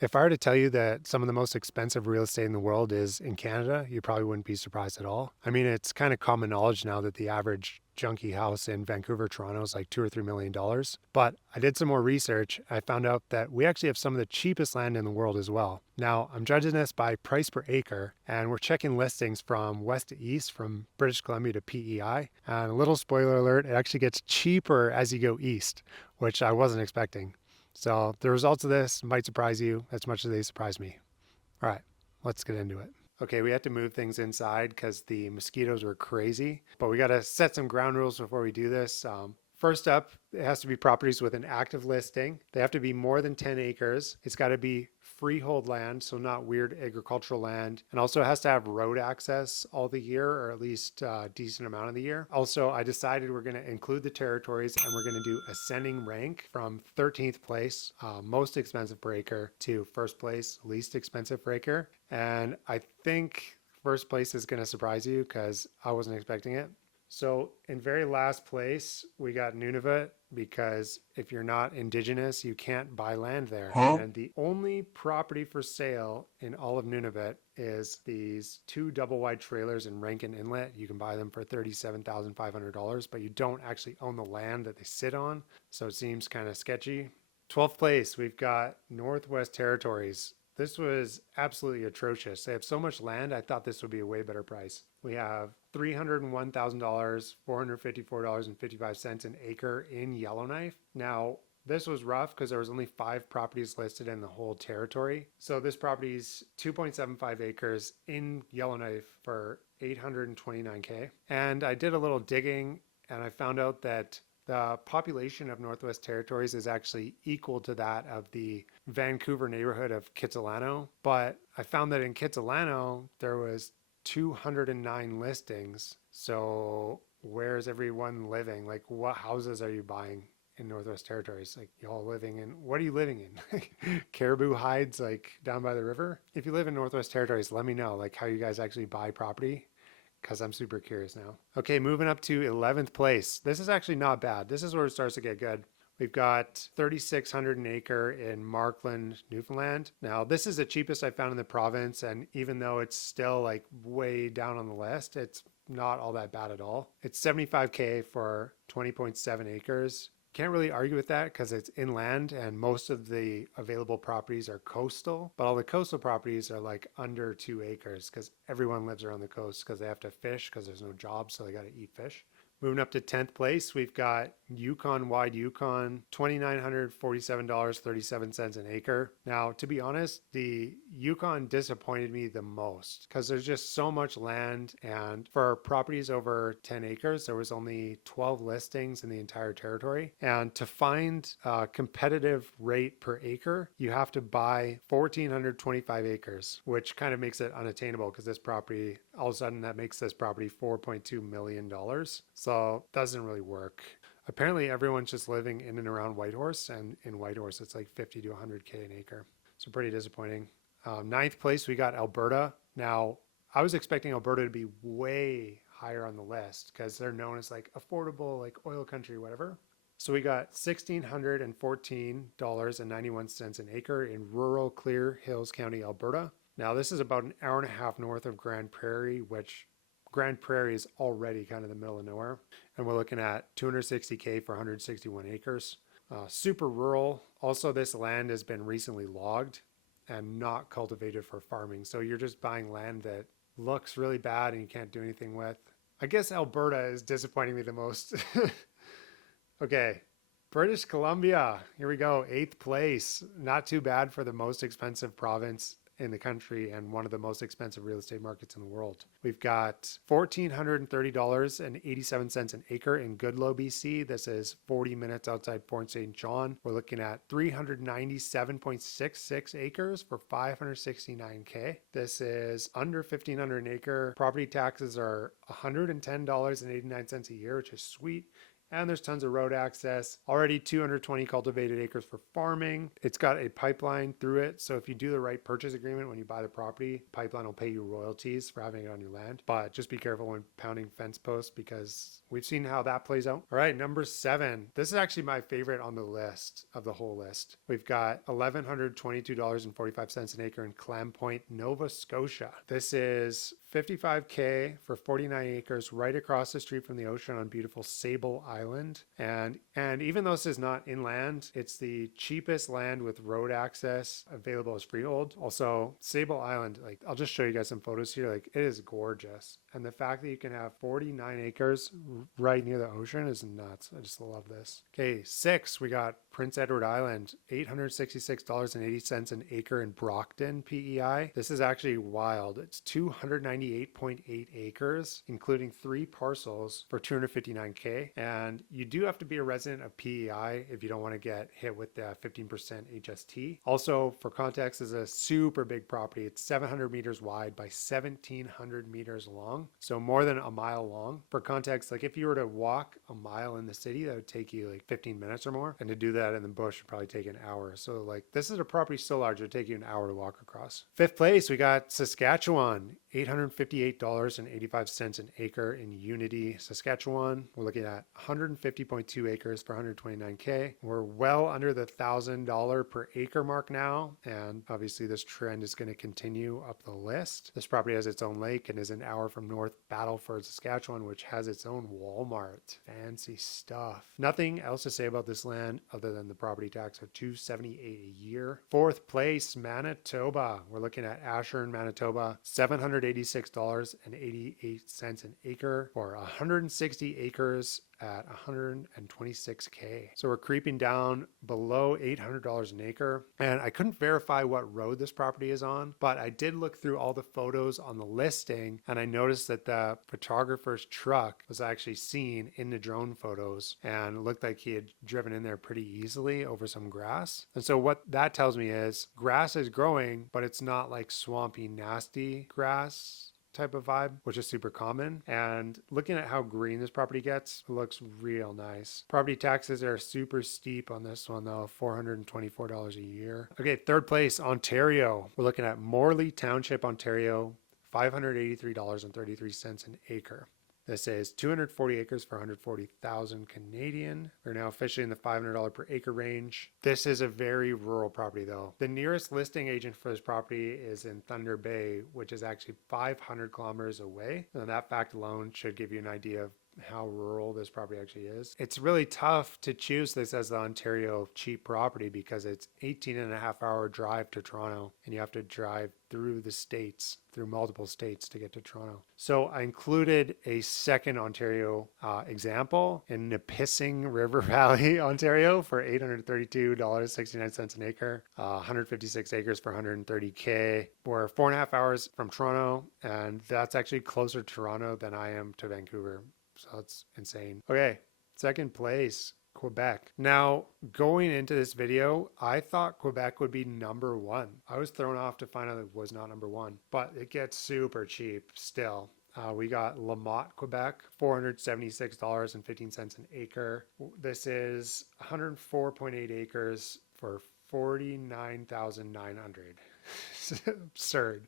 If I were to tell you that some of the most expensive real estate in the world is in Canada, you probably wouldn't be surprised at all. I mean, it's kind of common knowledge now that the average junky house in Vancouver, Toronto is like $2 or $3 million. But I did some more research. I found out that we actually have some of the cheapest land in the world as well. Now, I'm judging this by price per acre, and we're checking listings from west to east, from British Columbia to PEI. And a little spoiler alert, it actually gets cheaper as you go east, which I wasn't expecting. So the results of this might surprise you as much as they surprised me. All right, let's get into it. Okay, we had to move things inside because the mosquitoes were crazy, but we got to set some ground rules before we do this. First up, it has to be properties with an active listing. They have to be more than 10 acres. It's got to be freehold land, so not weird agricultural land. And also it has to have road access all the year, or at least a decent amount of the year. Also, I decided we're going to include the territories and we're going to do ascending rank from 13th place, most expensive per acre, to first place, least expensive per acre. And I think first place is going to surprise you because I wasn't expecting it. So in very last place, we got Nunavut because if you're not indigenous, you can't buy land there. Huh? And the only property for sale in all of Nunavut is these two double wide trailers in Rankin Inlet. You can buy them for $37,500, but you don't actually own the land that they sit on. So it seems kind of sketchy. 12th place, we've got Northwest Territories. This was absolutely atrocious. They have so much land. I thought this would be a way better price. We have $301,000, $454.55 an acre in Yellowknife. Now, this was rough because there was only 5 properties listed in the whole territory. So this property is 2.75 acres in Yellowknife for $829K. And I did a little digging and I found out that the population of Northwest Territories is actually equal to that of the Vancouver neighborhood of Kitsilano. But I found that in Kitsilano, there was 209 listings. So where's everyone living? Like, what houses are you buying in Northwest Territories? Like, y'all living in, what are you living in? Caribou hides, like down by the river? If you live in Northwest Territories, let me know, like, how you guys actually buy property, because I'm super curious now. Okay, moving up to 11th place. This is actually not bad. This is where it starts to get good. We've got 3,600 an acre in Markland, Newfoundland. Now, this is the cheapest I found in the province, and even though it's still like way down on the list, it's not all that bad at all. It's 75K for 20.7 acres. Can't really argue with that because it's inland and most of the available properties are coastal, but all the coastal properties are like under 2 acres because everyone lives around the coast because they have to fish because there's no jobs, so they got to eat fish. Moving up to 10th place, we've got Yukon Wide Yukon, $2,947.37 an acre. Now, to be honest, the Yukon disappointed me the most because there's just so much land. And for properties over 10 acres, there was only 12 listings in the entire territory. And to find a competitive rate per acre, you have to buy 1,425 acres, which kind of makes it unattainable because this property, all of a sudden, that makes this property $4.2 million. So it doesn't really work. Apparently, everyone's just living in and around Whitehorse, and in Whitehorse, it's like 50 to 100K an acre. So pretty disappointing. Ninth place, we got Alberta. Now, I was expecting Alberta to be way higher on the list because they're known as like affordable, like oil country, whatever. So we got $1,614.91 an acre in rural Clear Hills County, Alberta. Now, this is about an hour and a half north of Grand Prairie, which Grand Prairie is already kind of the middle of nowhere. And we're looking at 260K for 161 acres. Super rural. Also, this land has been recently logged and not cultivated for farming. So you're just buying land that looks really bad and you can't do anything with. I guess Alberta is disappointing me the most. Okay, British Columbia. Here we go. 8th place. Not too bad for the most expensive province in the country and one of the most expensive real estate markets in the world. We've got $1,430.87 an acre in Goodloe, BC. This is 40 minutes outside Fort St. John. We're looking at 397.66 acres for 569K. This is under 1,500 an acre. Property taxes are $110.89 a year, which is sweet. and there's tons of road access. Already 220 cultivated acres for farming. It's got a pipeline through it, so if you do the right purchase agreement when you buy the property, pipeline will pay you royalties for having it on your land. But just be careful when pounding fence posts because we've seen how that plays out. All right, number 7. This is actually my favorite on the list of the whole list. We've got $1,122.45 an acre in Clam Point, Nova Scotia. This is $55K for 49 acres right across the street from the ocean on beautiful Sable Island. And even though this is not inland, it's the cheapest land with road access available as freehold. Also, Sable Island, like I'll just show you guys some photos here. Like it is gorgeous. And the fact that you can have 49 acres right near the ocean is nuts. I just love this. Okay, 6, we got Prince Edward Island, $866.80 an acre in Brockton, PEI. This is actually wild. It's 298.8 acres, including 3 parcels for $259K. And you do have to be a resident of PEI if you don't want to get hit with the 15% HST. Also, for context, this is a super big property. It's 700 meters wide by 1,700 meters long. So more than a mile long. For context, like if you were to walk a mile in the city, that would take you like 15 minutes or more. And to do that in the bush would probably take an hour. So like this is a property so large, it would take you an hour to walk across. 5th place, we got Saskatchewan, $858.85 an acre in Unity, Saskatchewan. We're looking at 150.2 acres for 129K. We're well under the $1,000 per acre mark now. And obviously this trend is going to continue up the list. This property has its own lake and is an hour from North Battleford, Saskatchewan, which has its own Walmart. Fancy stuff. Nothing else to say about this land other than the property tax of $278 a year. 4th place, Manitoba. We're looking at Ashern, Manitoba, $786.88 an acre for 160 acres at 126K. So we're creeping down below $800 an acre. And I couldn't verify what road this property is on, but I did look through all the photos on the listing and I noticed that the photographer's truck was actually seen in the drone photos and it looked like he had driven in there pretty easily over some grass. And so what that tells me is grass is growing, but it's not like swampy, nasty grass type of vibe, which is super common. And looking at how green this property gets, it looks real nice. Property taxes are super steep on this one though, $424 a year. Okay, 3rd place, Ontario. We're looking at Morley Township, Ontario, $583.33 an acre. This is 240 acres for 140,000 Canadian. We're now officially in the $500 per acre range. This is a very rural property though. The nearest listing agent for this property is in Thunder Bay, which is actually 500 kilometers away. And that fact alone should give you an idea of how rural this property actually is. It's really tough to choose this as the Ontario cheap property because it's 18.5-hour drive to Toronto and you have to drive through the states, through multiple states to get to Toronto. So I included a second Ontario example in Nipissing River Valley, Ontario for $832.69 an acre, 156 acres for 130K. We're 4.5 hours from Toronto and that's actually closer to Toronto than I am to Vancouver. So that's insane. Okay, 2nd place, Quebec. Now, going into this video, I thought Quebec would be number 1. I was thrown off to find out it was not number 1, but it gets super cheap still. We got Lamotte, Quebec, $476.15 an acre. This is 104.8 acres for $49,900. Absurd.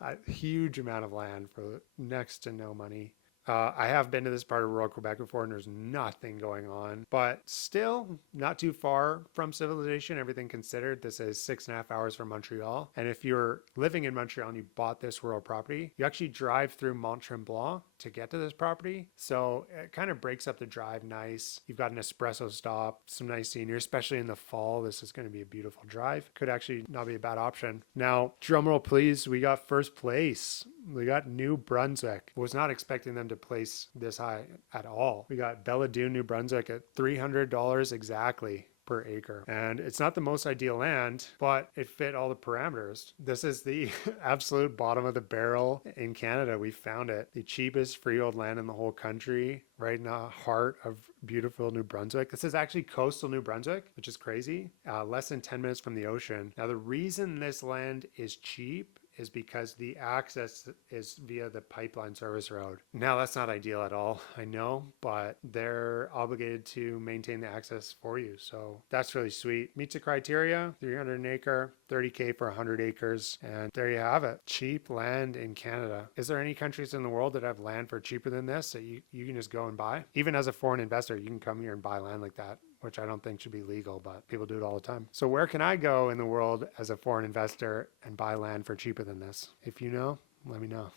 A huge amount of land for next to no money. I have been to this part of rural Quebec before and there's nothing going on, but still not too far from civilization, everything considered. This is 6.5 hours from Montreal. And if you're living in Montreal and you bought this rural property, you actually drive through Mont Tremblant to get to this property. So it kind of breaks up the drive nice. You've got an espresso stop, some nice scenery, especially in the fall. This is going to be a beautiful drive. Could actually not be a bad option. Now, drumroll please, we got 1st place. We got New Brunswick. Was not expecting them to place this high at all. We got Belladune, New Brunswick at $300 exactly per acre. And it's not the most ideal land, but it fit all the parameters. This is the absolute bottom of the barrel in Canada. We found it. The cheapest freehold land in the whole country, right in the heart of beautiful New Brunswick. This is actually coastal New Brunswick, which is crazy. Less than 10 minutes from the ocean. Now, the reason this land is cheap is because the access is via the pipeline service road. Now, that's not ideal at all, I know, but they're obligated to maintain the access for you. So that's really sweet. Meets the criteria, 300 an acre, 30K for 100 acres. And there you have it. Cheap land in Canada. Is there any countries in the world that have land for cheaper than this that you can just go and buy? Even as a foreign investor, you can come here and buy land like that, which I don't think should be legal, but people do it all the time. So where can I go in the world as a foreign investor and buy land for cheaper than this? If you know, let me know.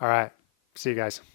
All right. See you guys.